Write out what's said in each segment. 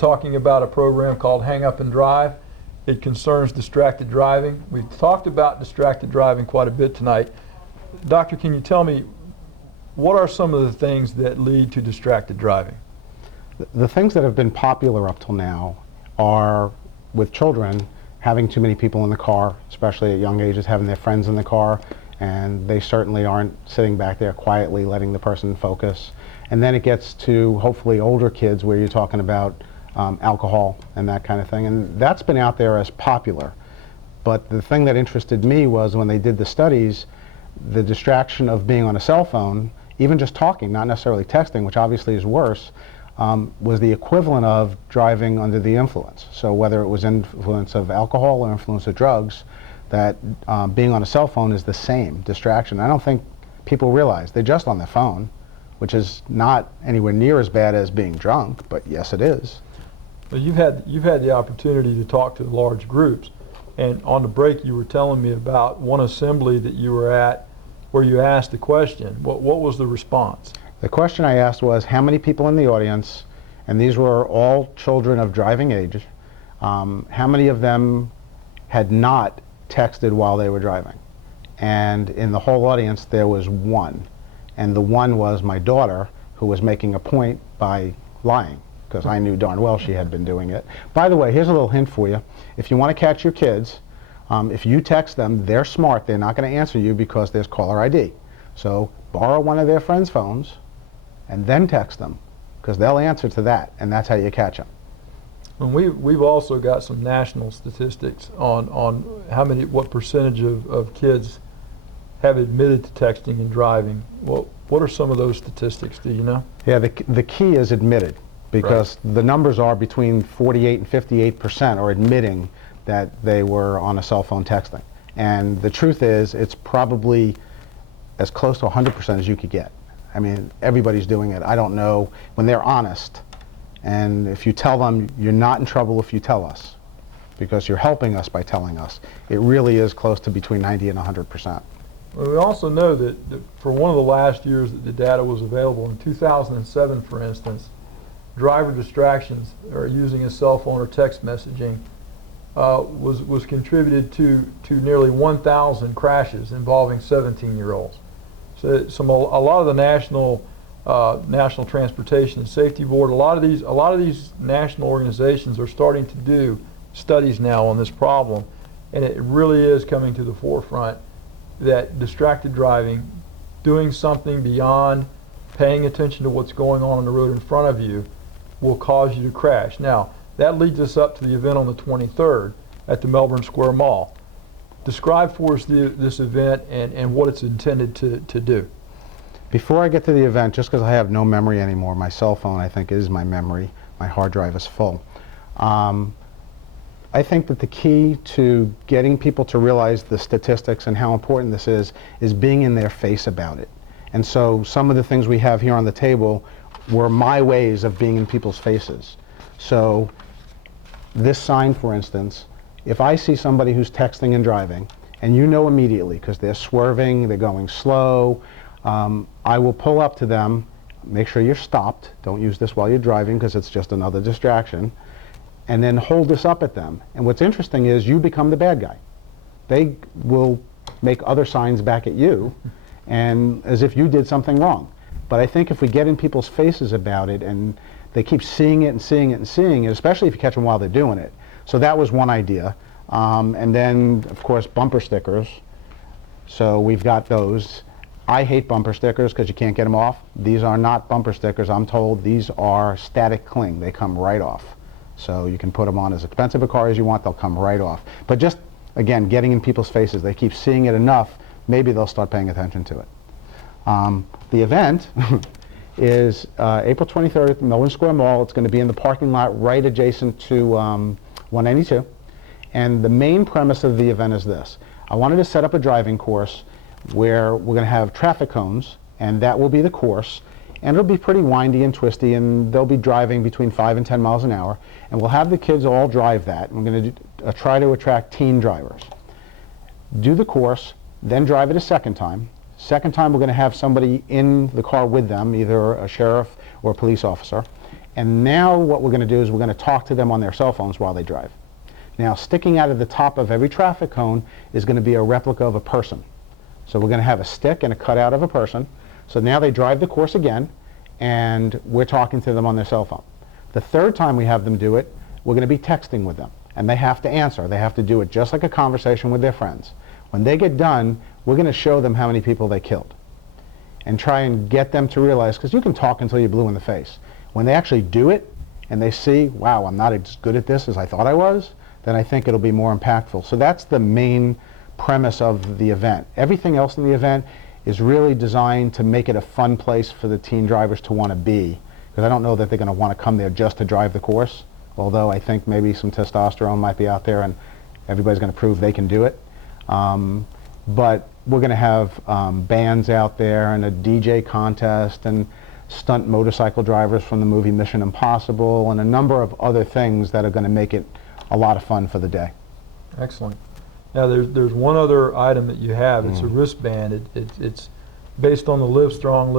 talking about a program called Hang Up and Drive. It concerns distracted driving. We've talked about distracted driving quite a bit tonight. Doctor, can you tell me what are some of the things that lead to distracted driving? The things that have been popular up till now are, with children, having too many people in the car, especially at young ages, having their friends in the car, and they certainly aren't sitting back there quietly letting the person focus. And then it gets to hopefully older kids where you're talking about alcohol and that kind of thing, and that's been out there as popular. But the thing that interested me was when they did the studies, the distraction of being on a cell phone, even just talking, not necessarily texting, which obviously is worse, was the equivalent of driving under the influence. So whether it was influence of alcohol or influence of drugs, that being on a cell phone is the same distraction. I don't think people realize they're just on their phone, which is not anywhere near as bad as being drunk, but yes, it is. Well, you've had the opportunity to talk to large groups, and on the break you were telling me about one assembly that you were at where you asked the question. What was the response? The question I asked was how many people in the audience, and these were all children of driving age, how many of them had not texted while they were driving? And in the whole audience there was one. And the one was my daughter, who was making a point by lying, because I knew darn well she had been doing it. By the way, here's a little hint for you. If you want to catch your kids, if you text them, they're smart. They're not going to answer you because there's caller ID. So borrow one of their friends' phones and then text them, because they'll answer to that, and that's how you catch them. And we've also got some national statistics on what percentage of kids have admitted to texting and driving. Well, what are some of those statistics, do you know? Yeah, the key is admitted, because right. The numbers are between 48 and 58% are admitting that they were on a cell phone texting. And the truth is, it's probably as close to 100% as you could get. I mean, everybody's doing it. I don't know, when they're honest, and if you tell them, you're not in trouble if you tell us, because you're helping us by telling us, it really is close to between 90 and 100%. Well, we also know that for one of the last years that the data was available, in 2007, for instance, driver distractions, or using a cell phone or text messaging, was contributed to nearly 1,000 crashes involving 17-year-olds. So a lot of the National Transportation and Safety Board, a lot of these national organizations are starting to do studies now on this problem, and it really is coming to the forefront that distracted driving, doing something beyond paying attention to what's going on the road in front of you, will cause you to crash. Now, that leads us up to the event on the 23rd at the Melbourne Square Mall. Describe for us this event and what it's intended to do. Before I get to the event, just because I have no memory anymore, my cell phone I think is my memory, my hard drive is full. I think that the key to getting people to realize the statistics and how important this is being in their face about it. And so some of the things we have here on the table were my ways of being in people's faces. So this sign, for instance, if I see somebody who's texting and driving, and you know immediately because they're swerving, they're going slow, I will pull up to them, make sure you're stopped, don't use this while you're driving because it's just another distraction, and then hold this up at them. And what's interesting is you become the bad guy. They will make other signs back at you, and as if you did something wrong. But I think if we get in people's faces about it, and they keep seeing it and seeing it and seeing it, especially if you catch them while they're doing it. So that was one idea. And then, of course, bumper stickers. So we've got those. I hate bumper stickers because you can't get them off. These are not bumper stickers. I'm told these are static cling. They come right off. So you can put them on as expensive a car as you want. They'll come right off. But just, again, getting in people's faces. They keep seeing it enough, maybe they'll start paying attention to it. The event is April 23rd at the Melbourne Square Mall. It's going to be in the parking lot right adjacent to 192. And the main premise of the event is this. I wanted to set up a driving course where we're going to have traffic cones, and that will be the course. And it'll be pretty windy and twisty, and they'll be driving between 5 and 10 miles an hour. And we'll have the kids all drive that. And we're going to try to attract teen drivers. Do the course, then drive it a second time. Second time, we're going to have somebody in the car with them, either a sheriff or a police officer. And now what we're going to do is we're going to talk to them on their cell phones while they drive. Now, sticking out of the top of every traffic cone is going to be a replica of a person. So we're going to have a stick and a cutout of a person. So now they drive the course again, and we're talking to them on their cell phone. The third time we have them do it, we're going to be texting with them. And they have to answer. They have to do it just like a conversation with their friends. When they get done, we're going to show them how many people they killed. And try and get them to realize, because you can talk until you're blue in the face. When they actually do it, and they see, wow, I'm not as good at this as I thought I was, then I think it'll be more impactful. So that's the main premise of the event. Everything else in the event is really designed to make it a fun place for the teen drivers to want to be, because I don't know that they're going to want to come there just to drive the course, although I think maybe some testosterone might be out there and everybody's going to prove they can do it. But we're going to have bands out there and a DJ contest and stunt motorcycle drivers from the movie Mission Impossible and a number of other things that are going to make it a lot of fun for the day. Excellent. Now there's one other item that you have. It's a wristband. It's based on the Live Strong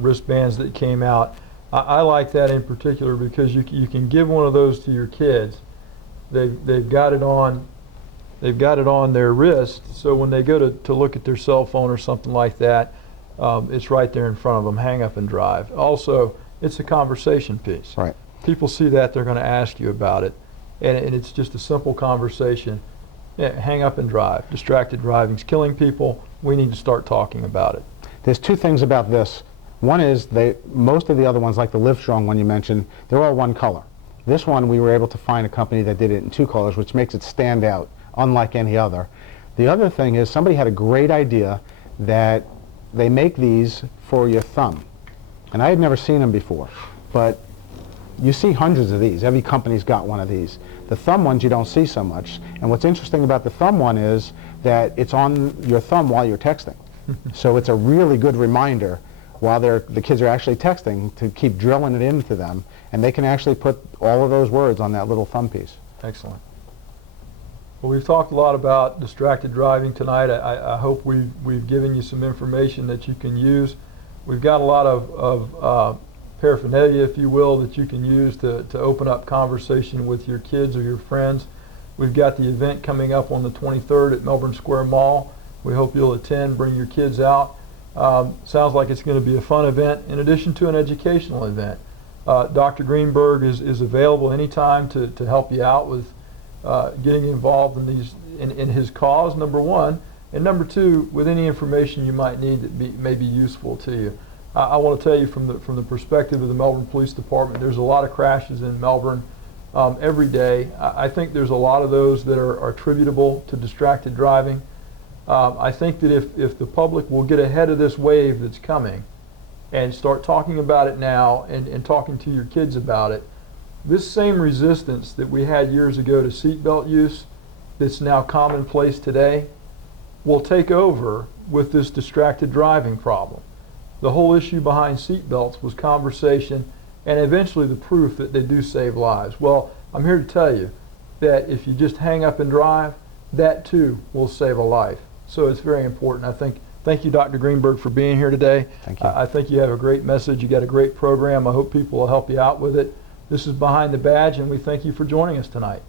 wristbands that came out. I like that in particular because you can give one of those to your kids. They've got it on their wrist, so when they go to look at their cell phone or something like that, it's right there in front of them. Hang up and drive. Also, it's a conversation piece. Right. People see that, they're going to ask you about it, and it's just a simple conversation. Yeah, hang up and drive. Distracted driving's killing people. We need to start talking about it. There's two things about this. One is most of the other ones, like the Live Strong one you mentioned, they're all one color. This one, we were able to find a company that did it in two colors, which makes it stand out, unlike any other. The other thing is somebody had a great idea that they make these for your thumb. And I had never seen them before, but you see hundreds of these. Every company's got one of these. The thumb ones you don't see so much. And what's interesting about the thumb one is that it's on your thumb while you're texting. So it's a really good reminder while the kids are actually texting to keep drilling it into them, and they can actually put all of those words on that little thumb piece. Excellent. Well, we've talked a lot about distracted driving tonight. I hope we've given you some information that you can use. We've got a lot of paraphernalia, if you will, that you can use to open up conversation with your kids or your friends. We've got the event coming up on the 23rd at Melbourne Square Mall. We hope you'll attend, bring your kids out. Sounds like it's going to be a fun event in addition to an educational event. Dr. Greenberg is available anytime to help you out with getting involved in his cause, number one, and number two, with any information you might need that may be useful to you. I want to tell you from the perspective of the Melbourne Police Department, there's a lot of crashes in Melbourne every day. I think there's a lot of those that are attributable to distracted driving. I think that if the public will get ahead of this wave that's coming and start talking about it now and talking to your kids about it, this same resistance that we had years ago to seatbelt use that's now commonplace today will take over with this distracted driving problem. The whole issue behind seatbelts was conversation and eventually the proof that they do save lives. Well, I'm here to tell you that if you just hang up and drive, that too will save a life. So it's very important. Thank you, Dr. Greenberg, for being here today. Thank you. I think you have a great message. You got a great program. I hope people will help you out with it. This is Behind the Badge, and we thank you for joining us tonight.